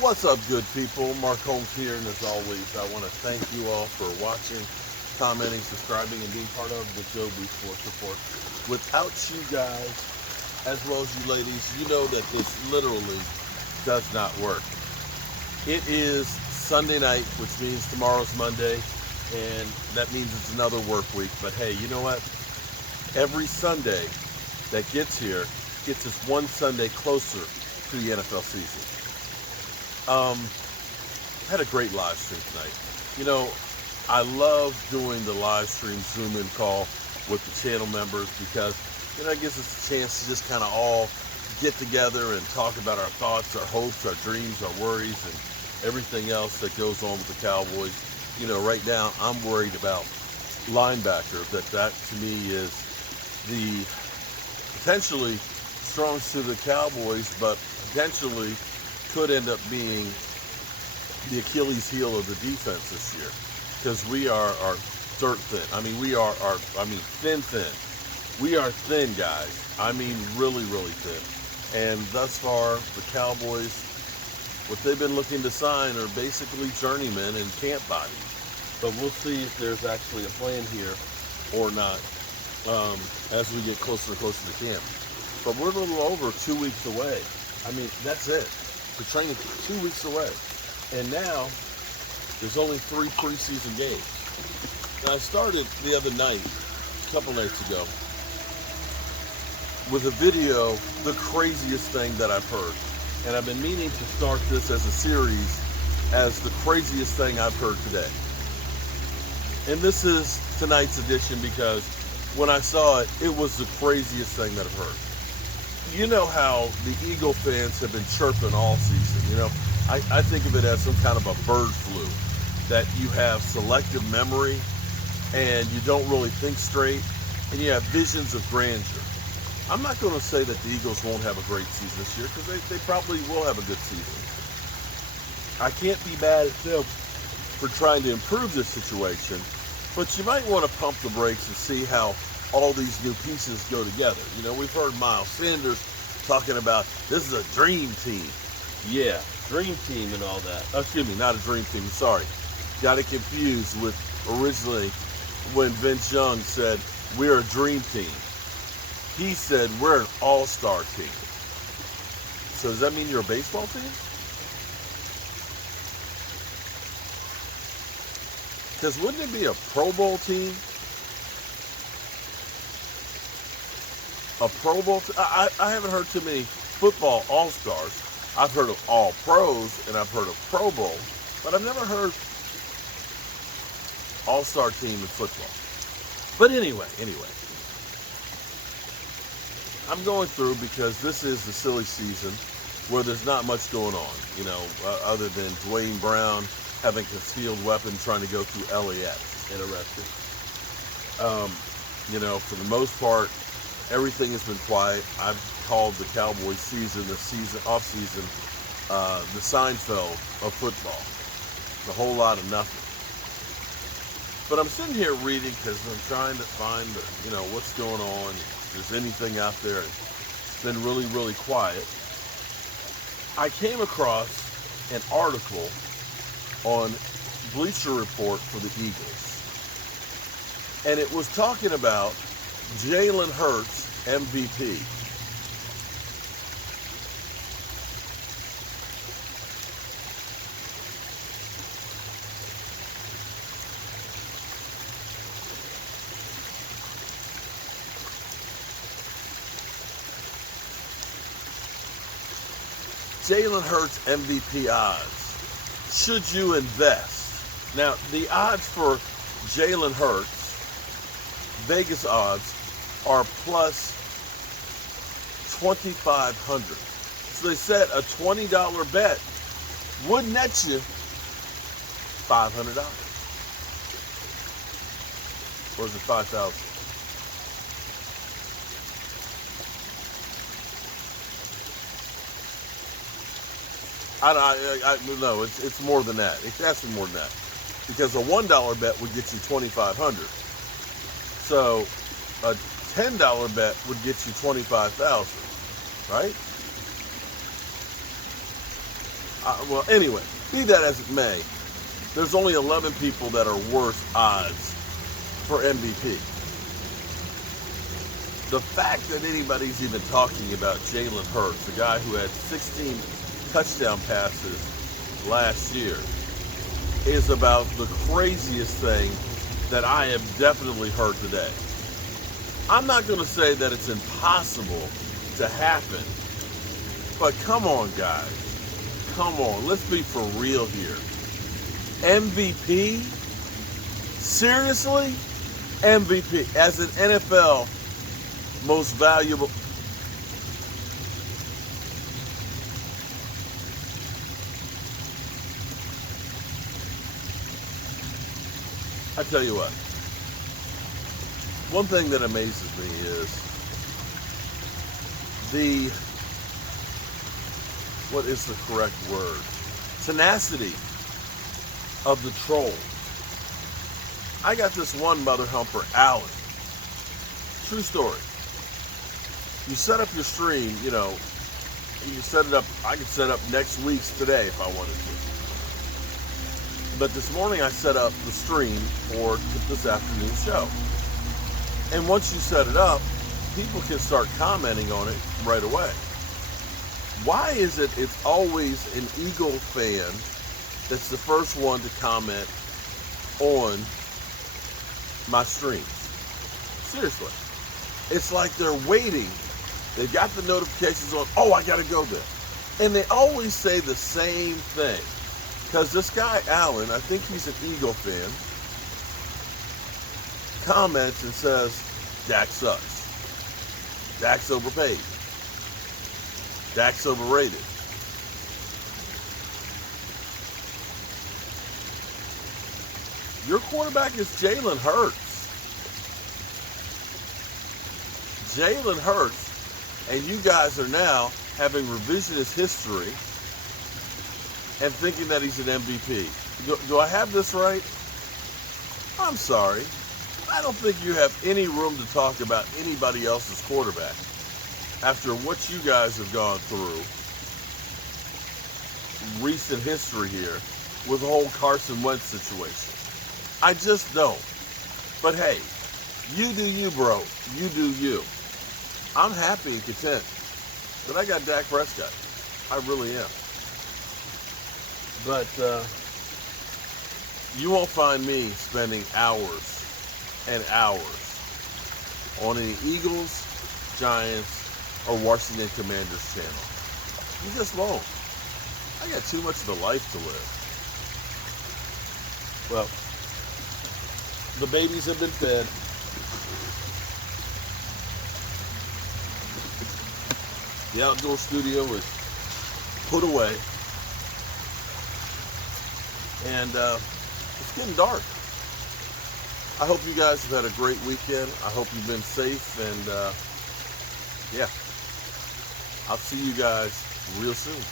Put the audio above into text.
What's up, good people? Mark Holmes here, and as always, I want to thank you all for watching, commenting, subscribing, and being part of the Joe B Sports Report. Without you guys, as well as you ladies, you know that this literally does not work. It is Sunday night, which means tomorrow's Monday, and that means it's another work week. But hey, you know what? Every Sunday that gets here gets us one Sunday closer to the NFL season. Had a great live stream tonight. You know, I love doing the live stream Zoom in call with the channel members because, it gives us a chance to just kind of all get together and talk about our thoughts, our hopes, our dreams, our worries, and everything else that goes on with the Cowboys. Right now I'm worried about linebacker. That to me is the potentially strong suit of the Cowboys, but potentially could end up being the Achilles heel of the defense this year, because we are dirt thin. We are thin. We are thin, guys. Really, really thin. And thus far, the Cowboys, what they've been looking to sign are basically journeymen and camp bodies. But we'll see if there's actually a plan here or not as we get closer and closer to camp. But we're a little over 2 weeks away. That's it. The training's 2 weeks away. And now, there's only 3 preseason games. And I started the other night, a couple nights ago, with a video, the craziest thing that I've heard. And I've been meaning to start this as a series as the craziest thing I've heard today. And this is tonight's edition because when I saw it, it was the craziest thing that I've heard. You know how the Eagle fans have been chirping all season. I think of it as some kind of a bird flu, that you have selective memory and you don't really think straight and you have visions of grandeur. I'm not going to say that the Eagles won't have a great season this year, because they probably will have a good season. I can't be mad at them for trying to improve this situation, but you might want to pump the brakes and see how all these new pieces go together. We've heard Miles Sanders talking about this is a dream team. Yeah, dream team and all that. Excuse me, not a dream team, sorry. Got it confused with originally when Vince Young said, we're a dream team. He said, we're an all-star team. So does that mean you're a baseball team? Because wouldn't it be a Pro Bowl team? A Pro Bowl team? I haven't heard too many football all-stars. I've heard of all pros and I've heard of Pro Bowl, but I've never heard all-star team in football. But anyway. I'm going through because this is the silly season where there's not much going on, other than Dwayne Brown having a concealed weapon trying to go through LAX. Interesting. For the most part, everything has been quiet. I've called the Cowboys season, off season, the Seinfeld of football. It's a whole lot of nothing. But I'm sitting here reading because I'm trying to find, what's going on. If there's anything out there. It's been really, really quiet. I came across an article on Bleacher Report for the Eagles. And it was talking about Jalen Hurts MVP. Jalen Hurts MVP odds. Should you invest? Now, the odds for Jalen Hurts, Vegas odds, are plus 2,500. So they said a $20 bet would net you $500. Or is it 5,000? No, it's more than that. It's actually more than that, because a $1 bet would get you 2,500. So a $10 bet would get you 25,000, right? Well, anyway, be that as it may, there's only 11 people that are worse odds for MVP. The fact that anybody's even talking about Jalen Hurts, the guy who had 16 touchdown passes last year, is about the craziest thing that I have definitely heard today. I'm not going to say that it's impossible to happen, but come on, guys. Come on. Let's be for real here. MVP? Seriously? MVP. As an NFL most valuable. I tell you what. One thing that amazes me is what is the correct word? Tenacity of the troll. I got this one mother humper, Alan. True story. You set up your stream, you can set it up. I could set up next week's today if I wanted to. But this morning I set up the stream for this afternoon's show. And once you set it up, people can start commenting on it right away. Why is it it's always an Eagle fan that's the first one to comment on my streams? Seriously. It's like they're waiting. They've got the notifications on. Oh, I got to go there. And they always say the same thing. Because this guy, Alan, I think he's an Eagle fan, comments and says, Dak sucks. Dak's overpaid. Dak's overrated. Your quarterback is Jalen Hurts. Jalen Hurts, and you guys are now having revisionist history and thinking that he's an MVP. Do I have this right? I'm sorry. I don't think you have any room to talk about anybody else's quarterback after what you guys have gone through, recent history here, with the whole Carson Wentz situation. I just don't. But hey, you do you, bro. You do you. I'm happy and content that I got Dak Prescott. I really am. But you won't find me spending hours and hours on any Eagles, Giants, or Washington Commanders channel. You just won't. I got too much of a life to live. Well, the babies have been fed. The outdoor studio is put away. And it's getting dark. I hope you guys have had a great weekend. I hope you've been safe. And yeah, I'll see you guys real soon.